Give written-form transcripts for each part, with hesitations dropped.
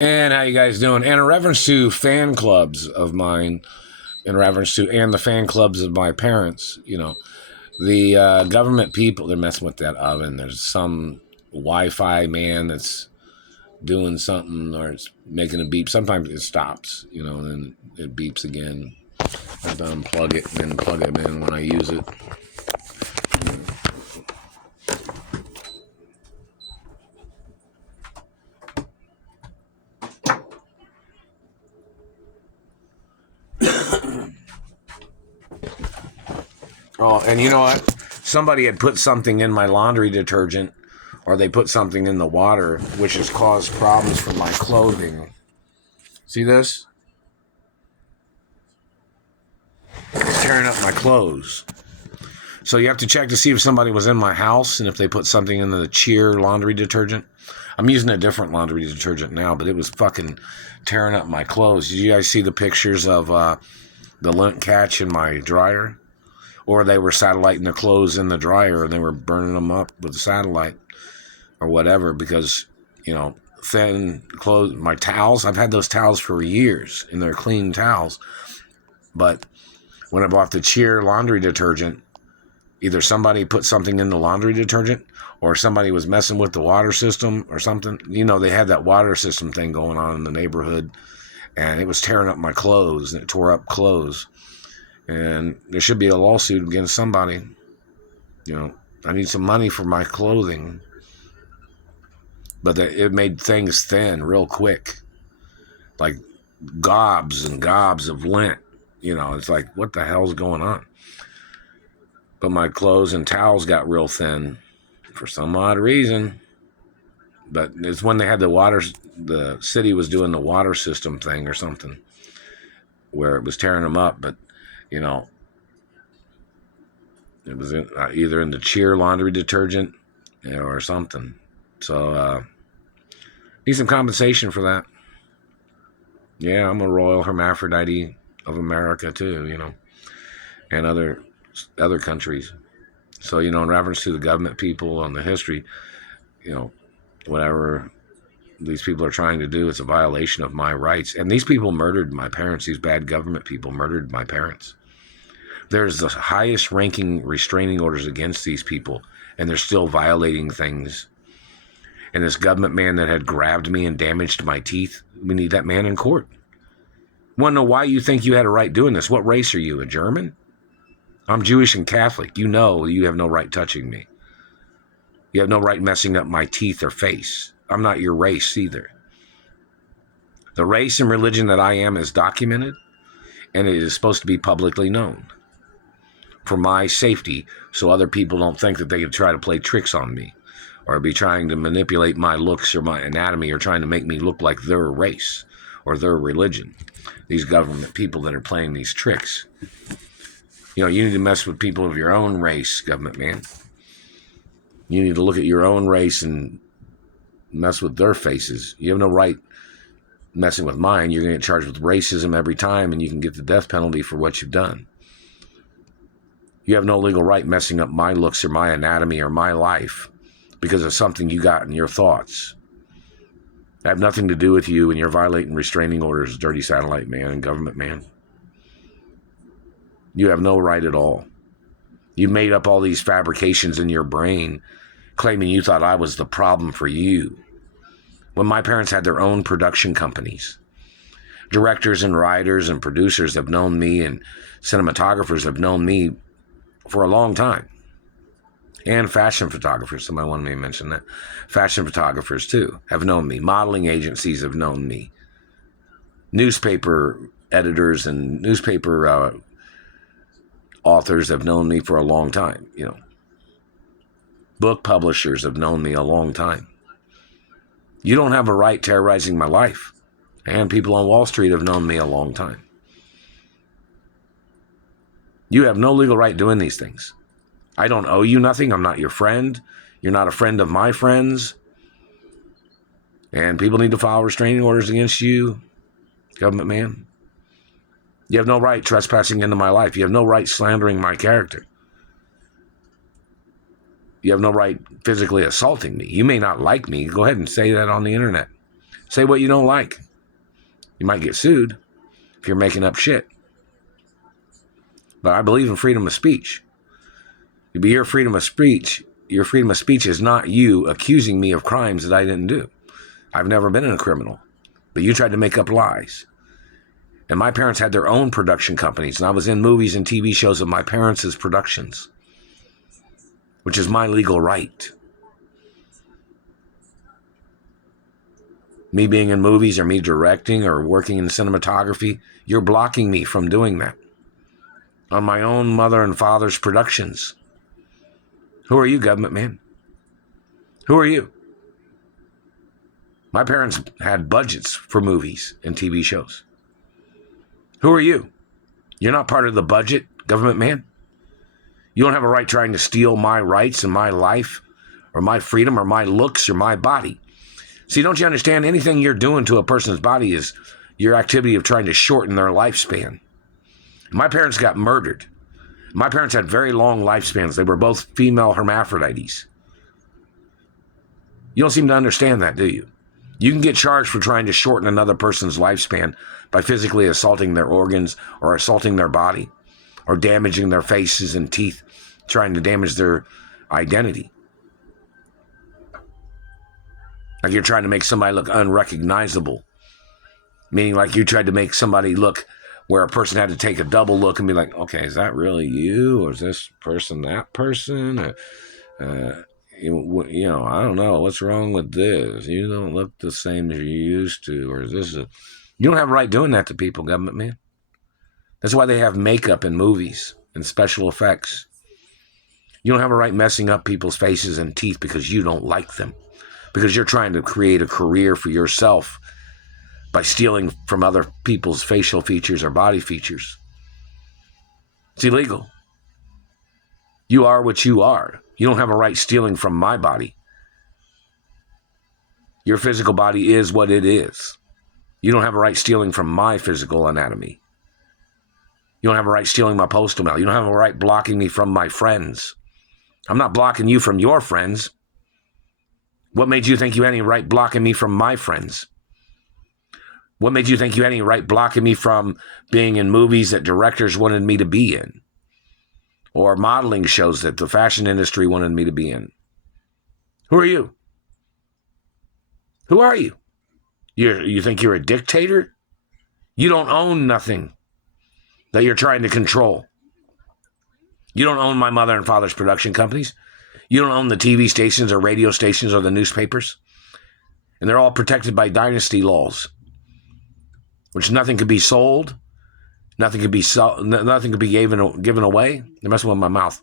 And how you guys doing? And in reference to fan clubs of mine, in reference to and the fan clubs of my parents, the government people, they're messing with that oven. There's some Wi-Fi man that's doing something or it's making a beep. Sometimes it stops, and then it beeps again. I have to unplug it and then plug it in when I use it. Oh, and you know what? Somebody had put something in my laundry detergent, or they put something in the water, which has caused problems for my clothing. See this? It's tearing up my clothes. So you have to check to see if somebody was in my house and if they put something in the Cheer laundry detergent. I'm using a different laundry detergent now, but it was fucking tearing up my clothes. Did you guys see the pictures of the lint catch in my dryer? Or they were satelliting the clothes in the dryer and they were burning them up with the satellite or whatever because, thin clothes. My towels, I've had those towels for years and they're clean towels. But when I bought the Cheer laundry detergent, either somebody put something in the laundry detergent or somebody was messing with the water system or something. They had that water system thing going on in the neighborhood and it was tearing up my clothes and it tore up clothes. And there should be a lawsuit against somebody. I need some money for my clothing. But it made things thin real quick. Like gobs and gobs of lint. It's like, what the hell's going on? But my clothes and towels got real thin for some odd reason. But it's when they had the city was doing the water system thing or something where it was tearing them up. But, it was either in the Cheer laundry detergent or something. So, need some compensation for that. Yeah, I'm a royal hermaphrodite of America too, and other countries. So, in reference to the government people and the history, whatever these people are trying to do, it's a violation of my rights. And these people murdered my parents. These bad government people murdered my parents. There's the highest ranking restraining orders against these people, and they're still violating things. And this government man that had grabbed me and damaged my teeth, we need that man in court. Want to know why you think you had a right doing this? What race are you, a German? I'm Jewish and Catholic. You know you have no right touching me. You have no right messing up my teeth or face. I'm not your race either. The race and religion that I am is documented, and it is supposed to be publicly known for my safety, so other people don't think that they could try to play tricks on me or be trying to manipulate my looks or my anatomy or trying to make me look like their race or their religion. These government people that are playing these tricks. You need to mess with people of your own race, government man. You need to look at your own race and mess with their faces. You have no right messing with mine. You're going to get charged with racism every time, and you can get the death penalty for what you've done. You have no legal right messing up my looks or my anatomy or my life because of something you got in your thoughts. I have nothing to do with you, and you're violating restraining orders, dirty satellite man and government man. You have no right at all. You made up all these fabrications in your brain, claiming you thought I was the problem for you. When my parents had their own production companies, directors and writers and producers have known me, and cinematographers have known me for a long time. And fashion photographers, somebody wanted me to mention that. Fashion photographers, too, have known me. Modeling agencies have known me. Newspaper editors and newspaper authors have known me for a long time, Book publishers have known me a long time. You don't have a right terrorizing my life. And people on Wall Street have known me a long time. You have no legal right doing these things. I don't owe you nothing. I'm not your friend. You're not a friend of my friends. And people need to file restraining orders against you, government man. You have no right trespassing into my life. You have no right slandering my character. You have no right physically assaulting me. You may not like me. Go ahead and say that on the internet. Say what you don't like. You might get sued if you're making up shit. But I believe in freedom of speech. But your freedom of speech is not you accusing me of crimes that I didn't do. I've never been a criminal. But you tried to make up lies. And my parents had their own production companies, and I was in movies and TV shows of my parents' productions, which is my legal right. Me being in movies or me directing or working in cinematography, you're blocking me from doing that on my own mother and father's productions. Who are you, government man? Who are you? My parents had budgets for movies and TV shows. Who are you? You're not part of the budget, government man. You don't have a right trying to steal my rights and my life or my freedom or my looks or my body. See, don't you understand? Anything you're doing to a person's body is your activity of trying to shorten their lifespan. My parents got murdered. My parents had very long lifespans. They were both female hermaphrodites. You don't seem to understand that, do you? You can get charged for trying to shorten another person's lifespan by physically assaulting their organs or assaulting their body or damaging their faces and teeth, trying to damage their identity. Like you're trying to make somebody look unrecognizable, meaning like you tried to make somebody look where a person had to take a double look and be like, okay, is that really you? Or is this person that person? You know, I don't know. What's wrong with this? You don't look the same as you used to. Or is this a... You don't have a right doing that to people, government man. That's why they have makeup in movies and special effects. You don't have a right messing up people's faces and teeth because you don't like them. Because you're trying to create a career for yourself by stealing from other people's facial features or body features. It's illegal. You are what you are. You don't have a right stealing from my body. Your physical body is what it is. You don't have a right stealing from my physical anatomy. You don't have a right stealing my postal mail. You don't have a right blocking me from my friends. I'm not blocking you from your friends. What made you think you had any right blocking me from my friends? What made you think you had any right blocking me from being in movies that directors wanted me to be in? Or modeling shows that the fashion industry wanted me to be in? Who are you? Who are you? You think you're a dictator? You don't own nothing that you're trying to control. You don't own my mother and father's production companies. You don't own the TV stations or radio stations or the newspapers. And they're all protected by dynasty laws, which nothing could be sold, nothing could be given away. They're messing with my mouth.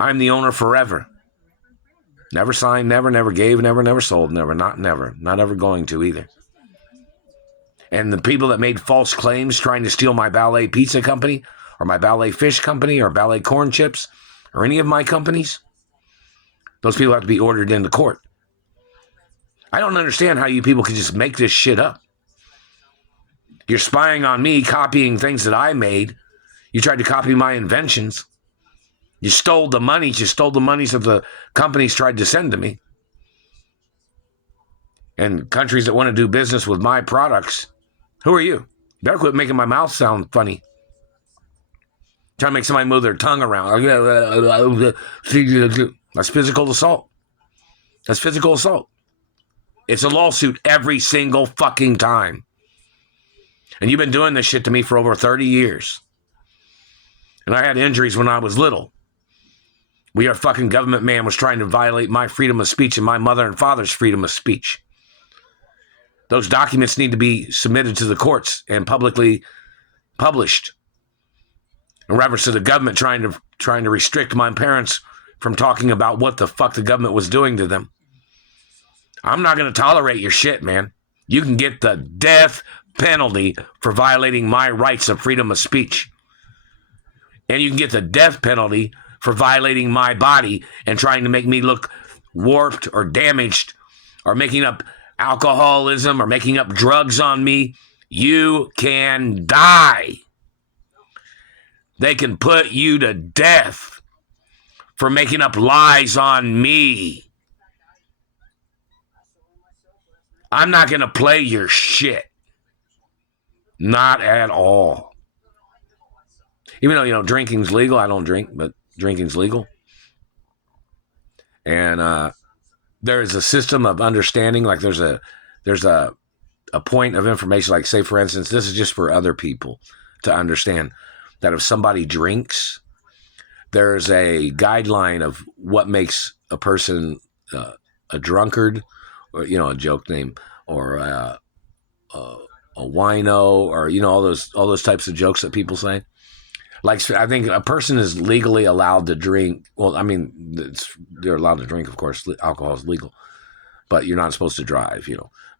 I'm the owner forever. Never signed, never gave, never sold, not ever going to either. And the people that made false claims trying to steal my Ballet Pizza Company or my Ballet Fish Company or Ballet Corn Chips or any of my companies, those people have to be ordered into court. I don't understand how you people can just make this shit up. You're spying on me, copying things that I made. You tried to copy my inventions. You stole the monies. You stole the monies that the companies tried to send to me. And countries that want to do business with my products, who are you? Better quit making my mouth sound funny. Trying to make somebody move their tongue around. That's physical assault. That's physical assault. It's a lawsuit every single fucking time. And you've been doing this shit to me for over 30 years. And I had injuries when I was little. Your fucking government man was trying to violate my freedom of speech and my mother and father's freedom of speech. Those documents need to be submitted to the courts and publicly published. In reference to the government trying to restrict my parents from talking about what the fuck the government was doing to them. I'm not going to tolerate your shit, man. You can get the death penalty for violating my rights of freedom of speech. And you can get the death penalty for violating my body and trying to make me look warped or damaged or making up alcoholism or making up drugs on me. You can die. They can put you to death for making up lies on me. I'm not going to play your shit. Not at all. Even though, drinking's legal. I don't drink, but drinking's legal. And there's a system of understanding. Like there's a point of information. Like, say, for instance, this is just for other people to understand that if somebody drinks, there's a guideline of what makes a person a drunkard, or a joke name, or a wino, or all those types of jokes that people say. Like, I think a person is legally allowed to drink. Well, I mean, they're allowed to drink, of course. Alcohol is legal, but you're not supposed to drive,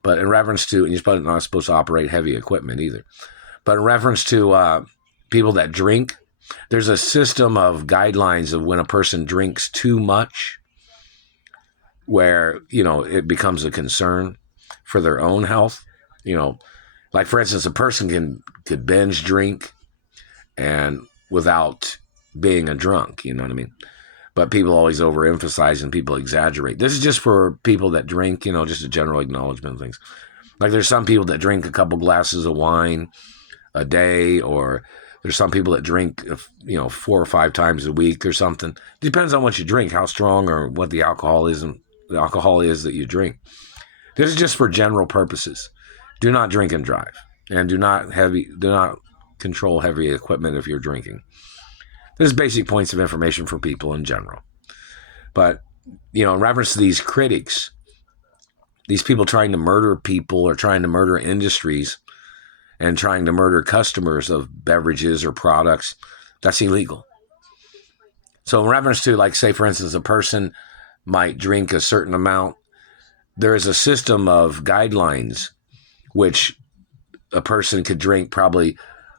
But in reference to, and you're not supposed to operate heavy equipment either. But in reference to people that drink, there's a system of guidelines of when a person drinks too much, where, it becomes a concern for their own health. Like, for instance, a person could binge drink and without being a drunk, you know what I mean? But people always overemphasize and people exaggerate. This is just for people that drink, just a general acknowledgement of things. Like, there's some people that drink a couple glasses of wine a day, or there's some people that drink, 4 or 5 times a week or something. It depends on what you drink, how strong or what the alcohol is that you drink. This is just for general purposes. Do not drink and drive, and do not control heavy equipment if you're drinking. There's basic points of information for people in general. But, in reference to these critics, these people trying to murder people or trying to murder industries and trying to murder customers of beverages or products, that's illegal. So in reference to, like, say, for instance, a person might drink a certain amount, there is a system of guidelines which a person could drink probably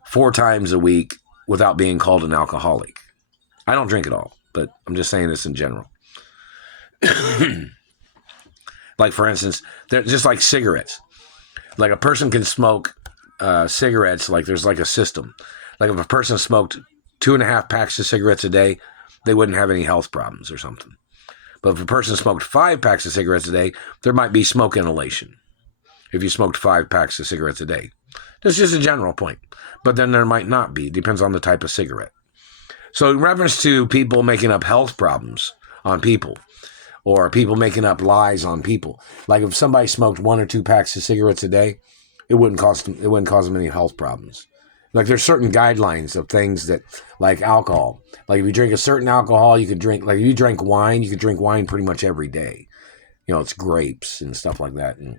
4 times a week without being called an alcoholic. I don't drink at all, but I'm just saying this in general. Like, for instance, they're just like cigarettes. Like, a person can smoke cigarettes, like there's like a system. Like, if a person smoked 2.5 packs of cigarettes a day, they wouldn't have any health problems or something. But if a person smoked 5 packs of cigarettes a day, there might be smoke inhalation. If you smoked 5 packs of cigarettes a day. That's just a general point. But then there might not be. It depends on the type of cigarette. So in reference to people making up health problems on people, or people making up lies on people, like if somebody smoked 1 or 2 packs of cigarettes a day, it wouldn't cause them any health problems. Like, there's certain guidelines of things that, like alcohol. Like, if you drink a certain alcohol, you could drink, like if you drink wine, you could drink wine pretty much every day. It's grapes and stuff like that. And,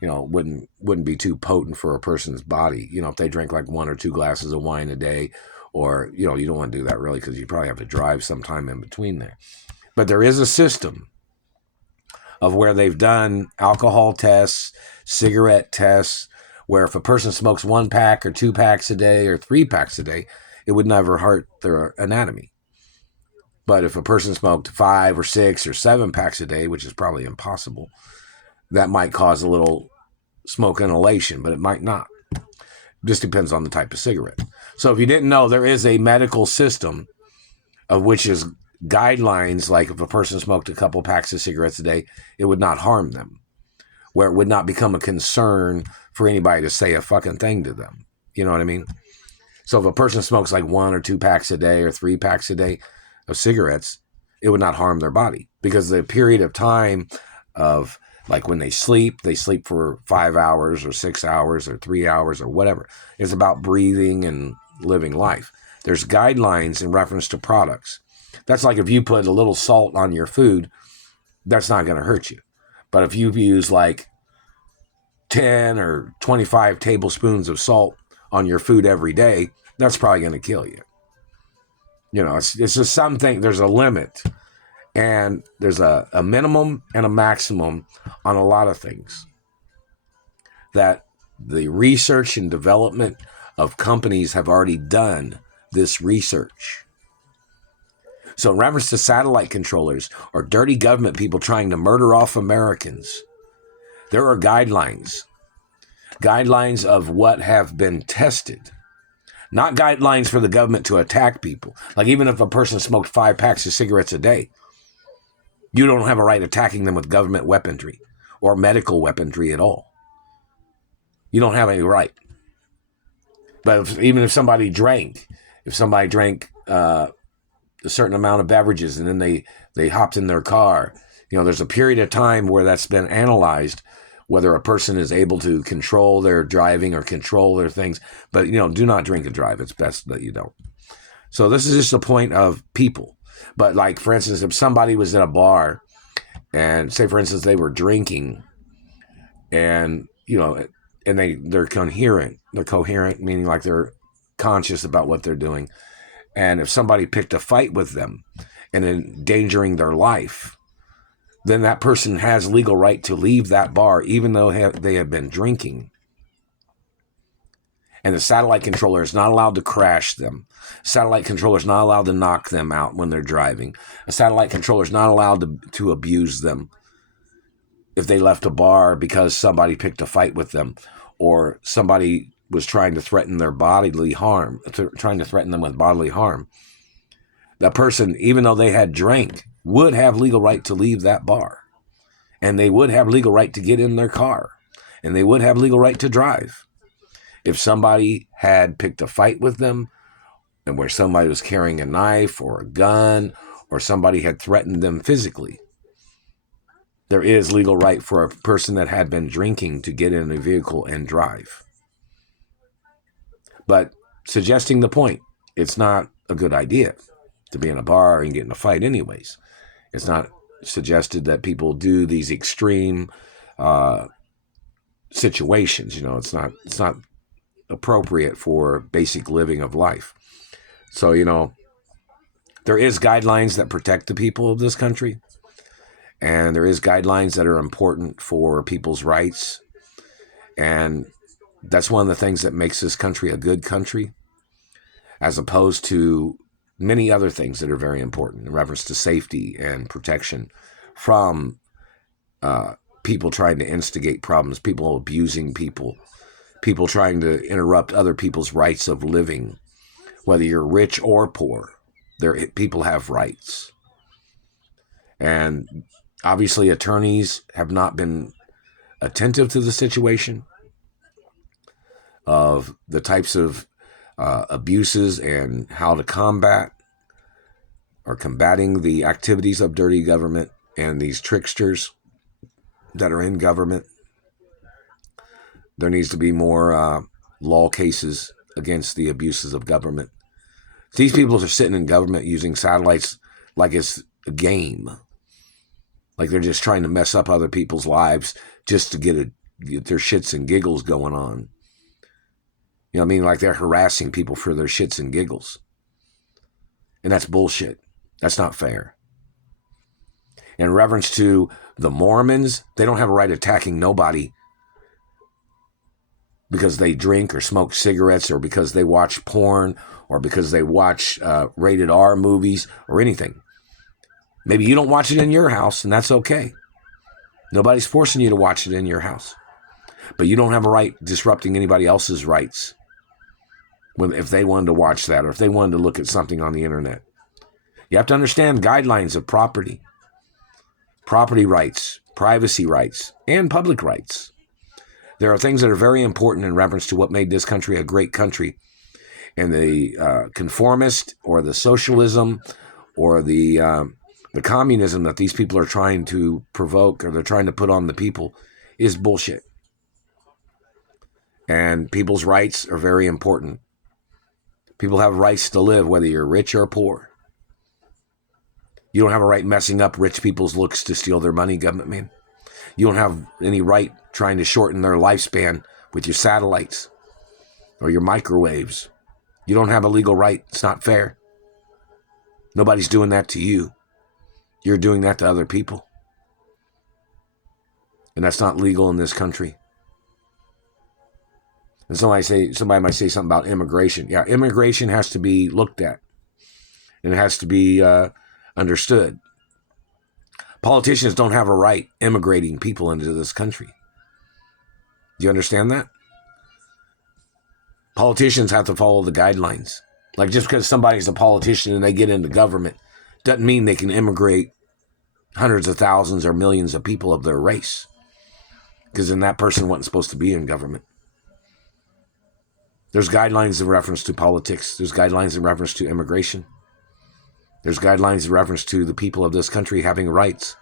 wouldn't be too potent for a person's body. If they drink like 1 or 2 glasses of wine a day, or, you don't want to do that really, because you probably have to drive sometime in between there. But there is a system of where they've done alcohol tests, cigarette tests, where if a person smokes 1 pack or 2 packs a day or 3 packs a day, it would never hurt their anatomy. But if a person smoked 5 or 6 or 7 packs a day, which is probably impossible, that might cause a little smoke inhalation, but it might not. Just depends on the type of cigarette. So if you didn't know, there is a medical system of which is guidelines, like if a person smoked a couple packs of cigarettes a day, it would not harm them, where it would not become a concern for anybody to say a fucking thing to them. You know what I mean? So if a person smokes like 1 or 2 packs a day or 3 packs a day of cigarettes, it would not harm their body, because the period of time of, like, when they sleep for 5 hours or 6 hours or 3 hours or whatever. It's about breathing and living life. There's guidelines in reference to products. That's like if you put a little salt on your food, that's not going to hurt you. But if you use like 10 or 25 tablespoons of salt on your food every day, that's probably going to kill you. It's just something, there's a limit. And there's a minimum and a maximum on a lot of things. That the research and development of companies have already done this research. So in reference to satellite controllers or dirty government people trying to murder off Americans, there are guidelines. Guidelines of what have been tested. Not guidelines for the government to attack people. Like, even if a person smoked 5 packs of cigarettes a day, you don't have a right attacking them with government weaponry or medical weaponry at all. You don't have any right. But even if somebody drank a certain amount of beverages and then they hopped in their car, there's a period of time where that's been analyzed, whether a person is able to control their driving or control their things. But, do not drink and drive. It's best that you don't. So this is just a point of people. But like, for instance, if somebody was in a bar and say, for instance, they were drinking and, and they're coherent, meaning like they're conscious about what they're doing. And if somebody picked a fight with them and endangering their life, then that person has legal right to leave that bar, even though they have been drinking. And the satellite controller is not allowed to crash them. Satellite controller is not allowed to knock them out when they're driving. A satellite controller is not allowed to abuse them if they left a bar because somebody picked a fight with them or somebody was trying to threaten them with bodily harm. That person, even though they had drank, would have legal right to leave that bar. And they would have legal right to get in their car. And they would have legal right to drive. If somebody had picked a fight with them and where somebody was carrying a knife or a gun or somebody had threatened them physically, there is legal right for a person that had been drinking to get in a vehicle and drive. But suggesting the point, it's not a good idea to be in a bar and get in a fight anyways. It's not suggested that people do these extreme situations. It's not appropriate for basic living of life. So, there is guidelines that protect the people of this country. And there is guidelines that are important for people's rights. And that's one of the things that makes this country a good country, as opposed to many other things that are very important in reference to safety and protection from people trying to instigate problems, people abusing people trying to interrupt other people's rights of living. Whether you're rich or poor, people have rights. And obviously attorneys have not been attentive to the situation of the types of abuses and how to combating the activities of dirty government and these tricksters that are in government. There needs to be more law cases against the abuses of government. These people are sitting in government using satellites like it's a game. Like they're just trying to mess up other people's lives just to get their shits and giggles going on. Like they're harassing people for their shits and giggles. And that's bullshit. That's not fair. In reference to the Mormons, they don't have a right attacking nobody because they drink or smoke cigarettes or because they watch porn or because they watch rated R movies or anything. Maybe you don't watch it in your house, and that's okay. Nobody's forcing you to watch it in your house. But you don't have a right disrupting anybody else's rights if they wanted to watch that or if they wanted to look at something on the internet. You have to understand guidelines of property rights, privacy rights, and public rights. There are things that are very important in reference to what made this country a great country. And the conformist or the socialism or the communism that these people are trying to provoke or they're trying to put on the people is bullshit. And people's rights are very important. People have rights to live, whether you're rich or poor. You don't have a right messing up rich people's looks to steal their money, government man. You don't have any right trying to shorten their lifespan with your satellites or your microwaves. You don't have a legal right. It's not fair. Nobody's doing that to you. You're doing that to other people. And that's not legal in this country. And somebody might say something about immigration. Yeah, immigration has to be looked at. And it has to be understood. Politicians don't have a right immigrating people into this country. Do you understand that? Politicians have to follow the guidelines. Like just because somebody's a politician and they get into government doesn't mean they can immigrate hundreds of thousands or millions of people of their race. Because then that person wasn't supposed to be in government. There's guidelines in reference to politics. There's guidelines in reference to immigration. There's guidelines in reference to the people of this country having rights.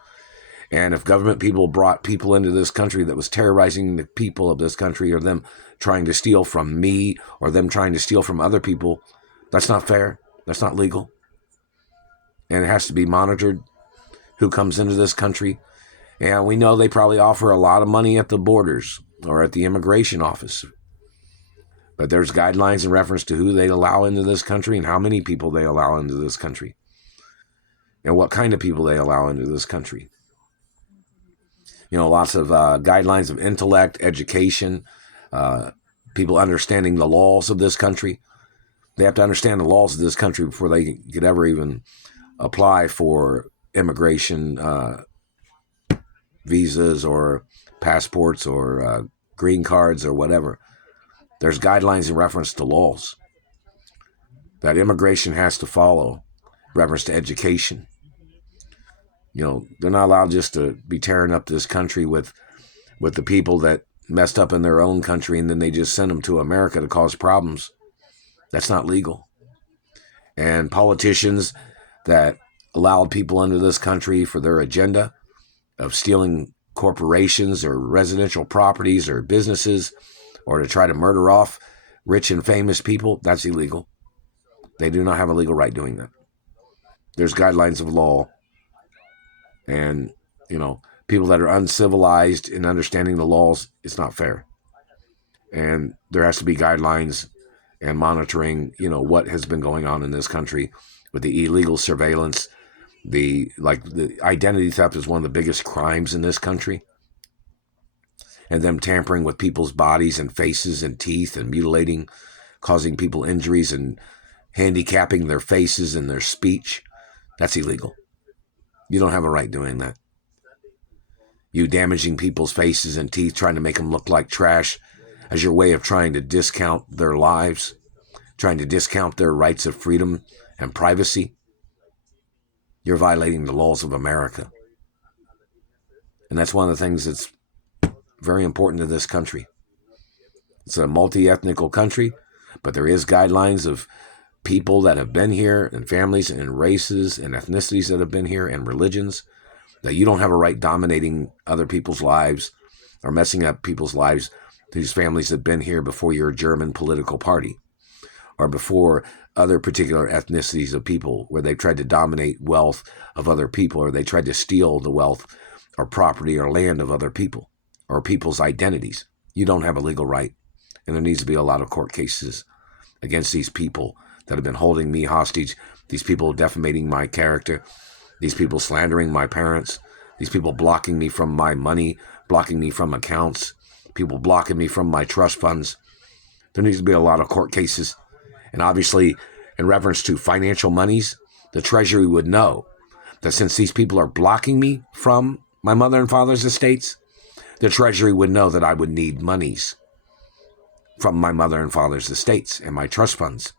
And if government people brought people into this country that was terrorizing the people of this country, or them trying to steal from me, or them trying to steal from other people, that's not fair. That's not legal. And it has to be monitored who comes into this country. And we know they probably offer a lot of money at the borders or at the immigration office. But there's guidelines in reference to who they allow into this country and how many people they allow into this country. And what kind of people they allow into this country. Lots of guidelines of intellect, education, people understanding the laws of this country. They have to understand the laws of this country before they could ever even apply for immigration visas or passports or green cards or whatever. There's guidelines in reference to laws that immigration has to follow in reference to education. They're not allowed just to be tearing up this country with the people that messed up in their own country and then they just send them to America to cause problems. That's not legal. And politicians that allowed people into this country for their agenda of stealing corporations or residential properties or businesses, or to try to murder off rich and famous people, that's illegal. They do not have a legal right doing that. There's guidelines of law. And, people that are uncivilized in understanding the laws, it's not fair. And there has to be guidelines and monitoring, what has been going on in this country with the illegal surveillance. The identity theft is one of the biggest crimes in this country. And them tampering with people's bodies and faces and teeth and mutilating, causing people injuries and handicapping their faces and their speech. That's illegal. You don't have a right doing that. You damaging people's faces and teeth, trying to make them look like trash as your way of trying to discount their lives, trying to discount their rights of freedom and privacy. You're violating the laws of America. And that's one of the things that's very important to this country. It's a multi-ethnical country, but there is guidelines of people that have been here and families and races and ethnicities that have been here and religions, that you don't have a right dominating other people's lives or messing up people's lives. These families have been here before your German political party or before other particular ethnicities of people where they've tried to dominate wealth of other people, or they tried to steal the wealth or property or land of other people or people's identities. You don't have a legal right. And there needs to be a lot of court cases against these people that have been holding me hostage, these people defamating my character, these people slandering my parents, these people blocking me from my money, blocking me from accounts, people blocking me from my trust funds. There needs to be a lot of court cases. And obviously, in reference to financial monies, the Treasury would know that since these people are blocking me from my mother and father's estates, the Treasury would know that I would need monies from my mother and father's estates and my trust funds.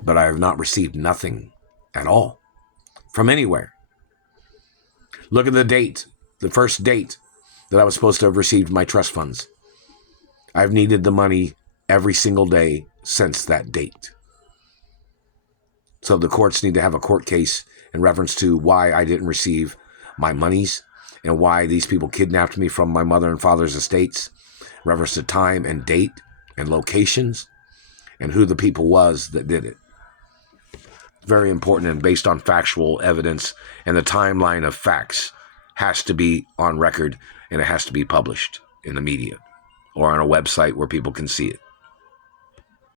But I have not received nothing at all from anywhere. Look at the date, the first date that I was supposed to have received my trust funds. I've needed the money every single day since that date. So the courts need to have a court case in reference to why I didn't receive my monies and why these people kidnapped me from my mother and father's estates, in reference to time and date and locations and who the people was that did it. Very important, and based on factual evidence, and the timeline of facts has to be on record, and it has to be published in the media or on a website where people can see it.